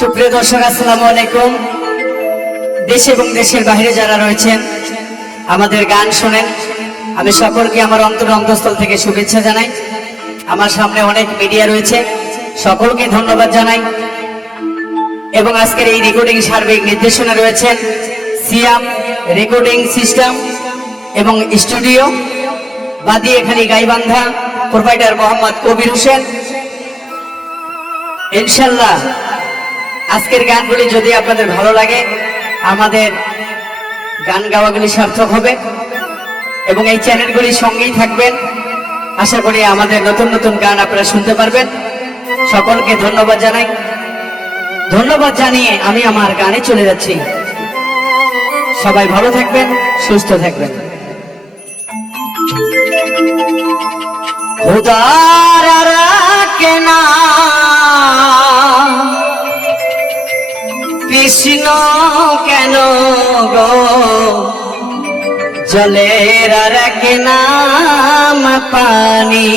সুপ্রিয় দর্শক, আসসালামু আলাইকুম। দেশ এবং দেশের বাইরে যারা রয়েছেন, আমাদের গান শোনেন। আমি সকলকে আমার অন্তর অন্তঃস্থল থেকে শুভেচ্ছা জানাই। আমার সামনে অনেক মিডিয়া রয়েছে, সকলকে ধন্যবাদ জানাই। এবং আজকের এই রেকর্ডিং সার্বিক নির্দেশনা রয়েছেন সিয়াম রেকর্ডিং সিস্টেম এবং স্টুডিও বাদিয়েখালী গাইবান্ধা প্রোভাইডার মোহাম্মদ কবির হোসেন। ইনশাল্লাহ আজকের গানগুলি যদি আপনাদের ভালো লাগে, আমাদের গান গাওয়াগুলি সার্থক হবে। এবং এই চ্যানেলগুলির সঙ্গেই থাকবেন। আশা করি আমাদের নতুন নতুন গান আপনারা শুনতে পারবেন। সকলকে ধন্যবাদ জানাই। ধন্যবাদ জানিয়ে আমি আমার গানে চলে যাচ্ছি। সবাই ভালো থাকবেন, সুস্থ থাকবেন। খোদার রাখে কৃষ্ণ কেন গো? জলের রাখে নাম পানি।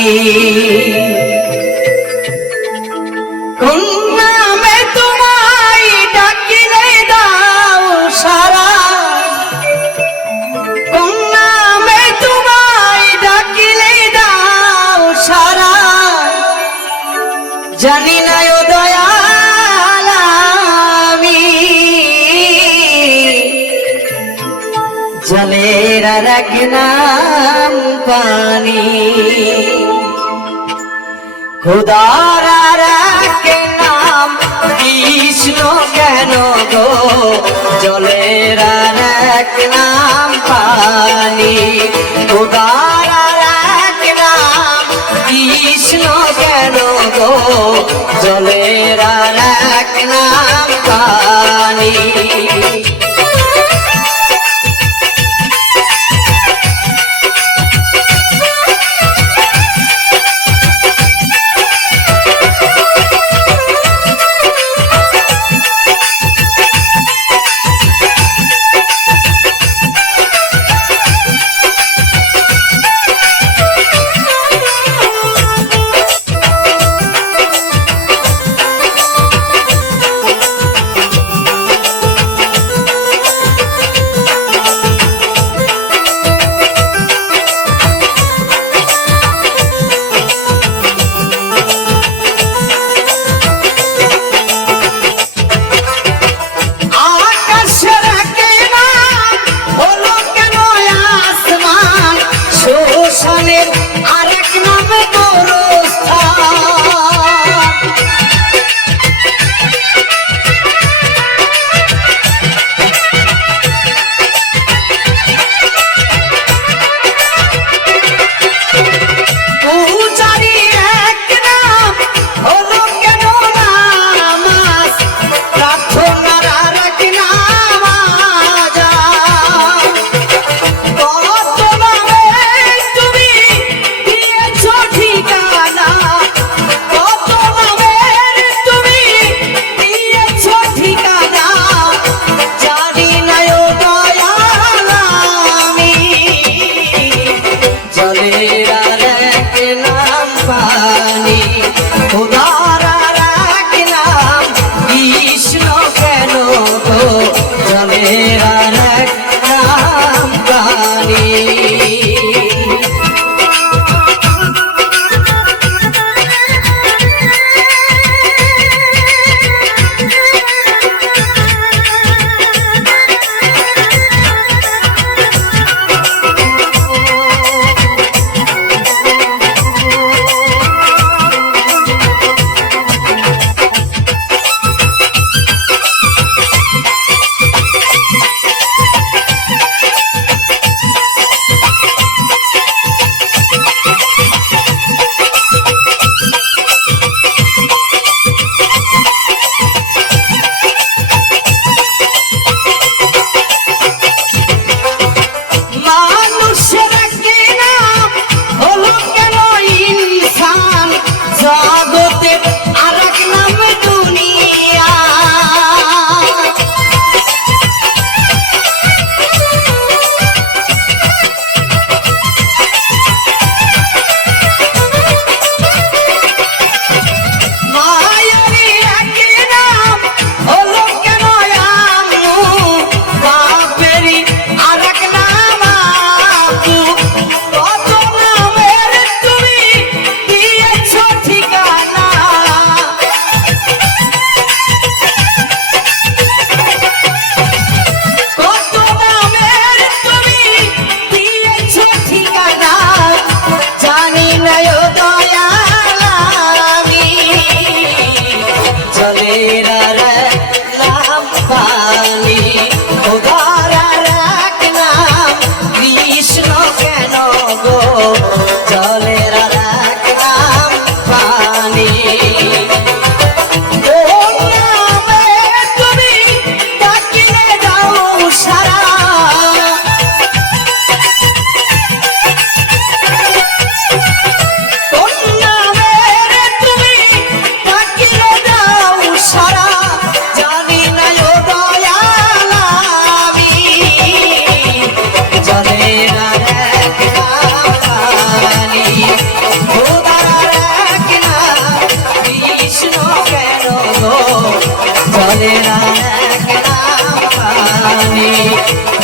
জলের রাখ নাম পানি। খুদার রাখ নাম কৃষ্ণ কেন গো? জলের রাখ নাম পানি। খুদার রাখ নাম কৃষ্ণ কেন গো? জলের রাখ নাম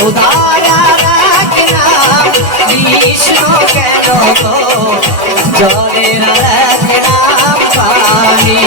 উদারা রাখনা কৃষ্ণ কেন জলে রাখনা পানি।